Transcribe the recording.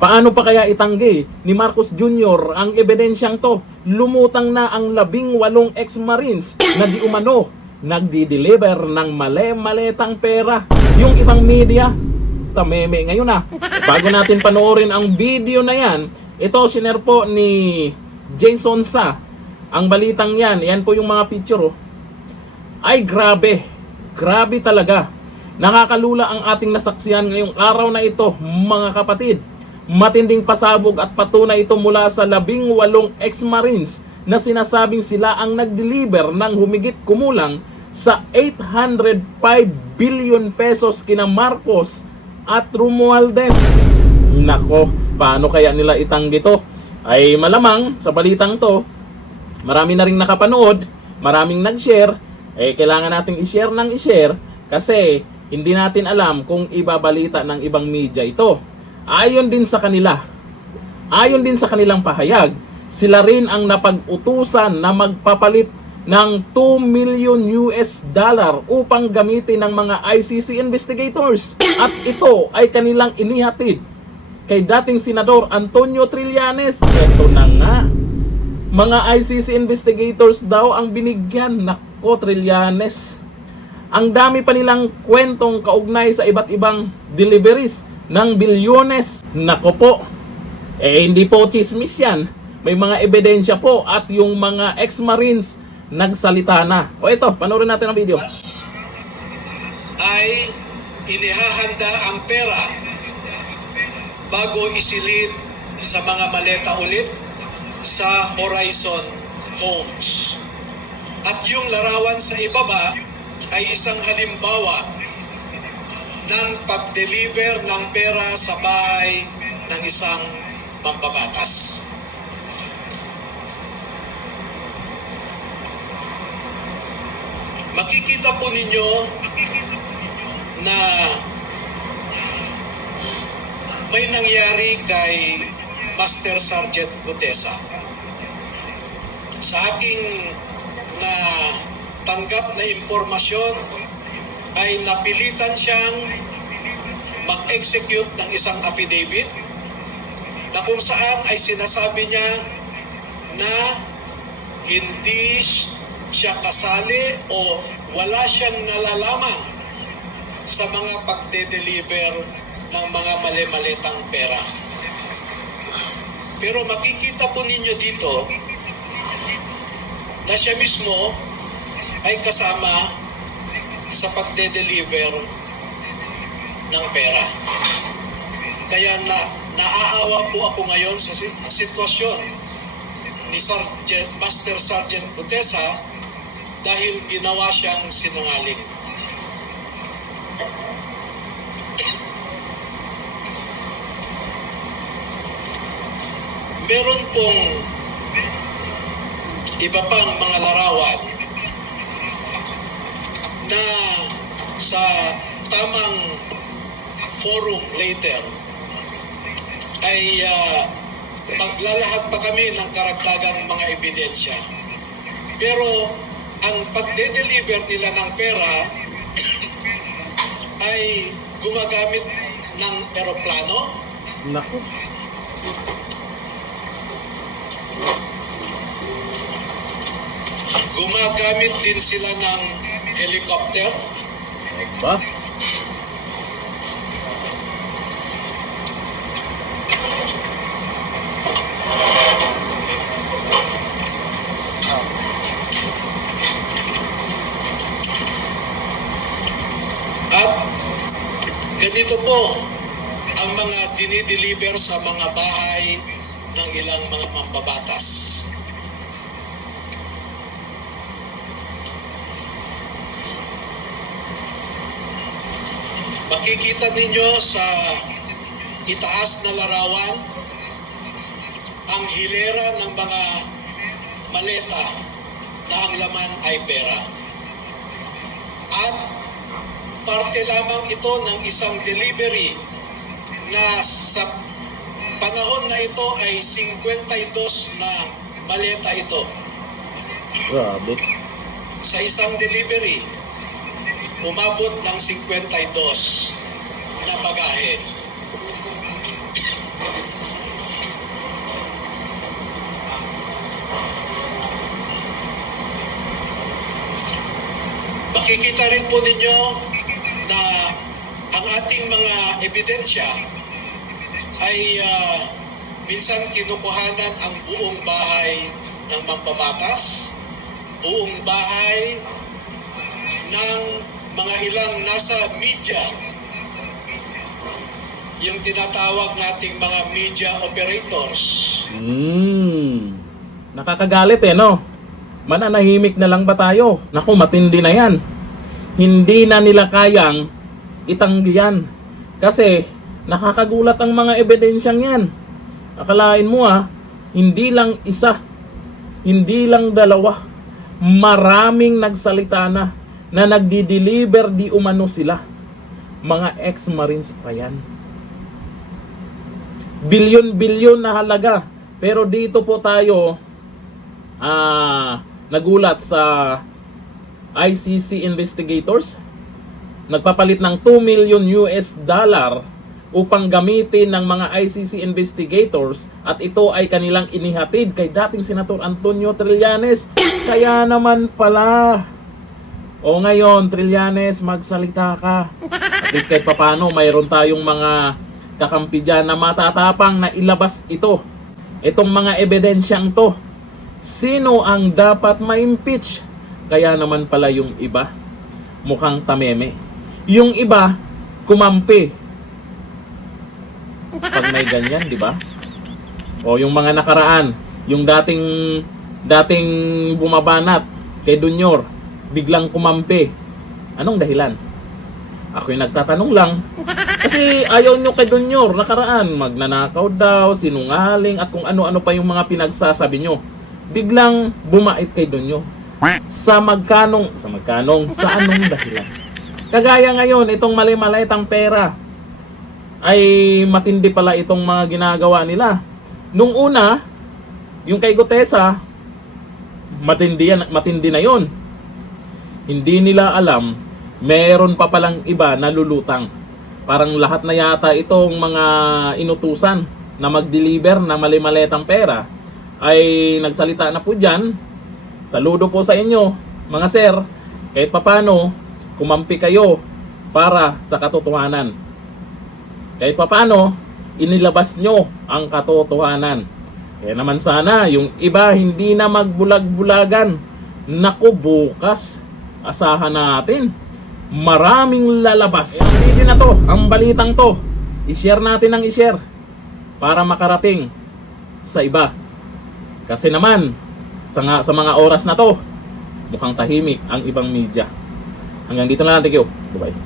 Paano pa kaya itanggi ni Marcos Jr. ang ebidensyang to? Lumutang na ang 18 ex-marines na di umano nagdi-deliver ng male-maletang pera. Yung ibang media, tameme ngayon na. Bago natin panoorin ang video na yan, ito sinare po ni Jason Sa. Ang balitang yan, yan po yung mga picture. Oh. Ay grabe, grabe talaga. Nakakalula ang ating nasaksihan ngayong araw na ito, mga kapatid. Matinding pasabog at patunay ito mula sa 18 ex-marines na sinasabing sila ang nag-deliver ng humigit kumulang sa 805 billion pesos kina Marcos at Romualdez. Nako, paano kaya nila itanggi to? Ay malamang sa balitang to, marami na rin nakapanood, maraming nag-share, kailangan nating i-share ng i-share kasi hindi natin alam kung ibabalita ng ibang media ito. Ayon din sa kanilang pahayag, sila rin ang napag-utusan na magpapalit ng 2 million US dollar upang gamitin ng mga ICC investigators. At ito ay kanilang inihatid kay dating Senador Antonio Trillanes. Ito na nga, mga ICC investigators daw ang binigyan. Nako, Trillanes. Ang dami pa nilang kwentong kaugnay sa iba't ibang deliveries ng bilyones. Nako po, hindi po chismis yan. May mga ebidensya po at yung mga ex-marines nagsalita na. O ito, panoorin natin ang video. Ay inihahanda ang pera bago isilid sa mga maleta ulit sa Horizon Homes. At yung larawan sa ibaba ay isang halimbawa ng pag-deliver ng pera sa bahay ng isang mambabatas. Makikita po ninyo na may nangyari kay Master Sergeant Gutesa. Sa aking tanggap na impormasyon ay napilitan siyang mag-execute ng isang affidavit na kung saan ay sinasabi niya na hindi siya kasali o wala siyang nalalaman sa mga pagde-deliver ng mga mali-malitang pera. Pero makikita po ninyo dito na siya mismo ay kasama sa pagde-deliver ng pera. Kaya naaawa po ako ngayon sa sitwasyon ni Master Sergeant Gutesa dahil ginawa siyang sinungaling. Meron pong iba pang mga larawan na sa tamang forum later ay maglalahad pa kami ng karagdagang mga ebidensya. Pero ang pagde-deliver nila ng pera ay gumagamit ng eroplano. Naku. Gumagamit din sila ng helicopter. Ba? At ganito po ang mga dinideliver sa mga bahay ng ilang mga mambabatas. Makikita ninyo sa itaas na larawan ang hilera ng mga maleta na ang laman ay pera. At parte lamang ito ng isang delivery na sa panahon na ito ay 52 na maleta ito. Grabe. Sa isang delivery, umabot ng 52 na bagahe. makikita rin po ninyo na ang ating mga ebidensya ay minsan kinukuhanan ang buong bahay ng mambabatas, buong bahay ng mga ilang nasa media, yung tinatawag nating mga media operators. Nakakagalit no? Mananahimik na lang ba tayo? Naku, matindi na yan. Hindi na nila kayang itanggihan. Kasi nakakagulat ang mga ebidensyang yan. Akalain mo hindi lang isa, hindi lang dalawa, maraming nagsalita na nagdi-deliver di umano sila. Mga ex-marines pa yan. Bilyon-bilyon na halaga. Pero dito po tayo nagulat sa ICC investigators. Nagpapalit ng $2 million upang gamitin ng mga ICC investigators, at ito ay kanilang inihatid kay dating Senator Antonio Trillanes. Kaya naman pala. O ngayon, Trillanes, magsalita ka. At least kahit papano, mayroon tayong mga kakampi dyan na matatapang na ilabas ito. Itong mga ebidensyang to. Sino ang dapat ma-impeach? Kaya naman pala yung iba, mukhang tameme. Yung iba, kumampi. Pag may ganyan, di ba? O yung mga nakaraan, yung dating bumabanat kay Dunyor, biglang kumampi. Anong dahilan? Ako yung nagtatanong lang. Kasi ayaw nyo kay Dunyor nakaraan, magnanakaw daw, sinungaling, at kung ano-ano pa yung mga pinagsasabi nyo. Biglang bumait kay Dunyor. Sa anong dahilan? Kagaya ngayon, itong mali-malitang pera, ay matindi pala itong mga ginagawa nila. Nung una, yung kay Gutesa, matindi na yon. Hindi nila alam, meron pa palang iba na lulutang. Parang lahat na yata itong mga inutusan na mag-deliver na mali-malitang pera ay nagsalita na po dyan. Saludo po sa inyo, mga sir. Kahit papano, kumampi kayo para sa katotohanan. Kahit papano, inilabas nyo ang katotohanan. Kaya naman sana, yung iba hindi na magbulag-bulagan. Naku, bukas, asahan natin, maraming lalabas. Hindi na to, ang balitang to. I-share natin ang i-share para makarating sa iba. Kasi naman, sa mga oras na to, mukhang tahimik ang ibang media. Hanggang dito na lang. Thank you. Bye-bye.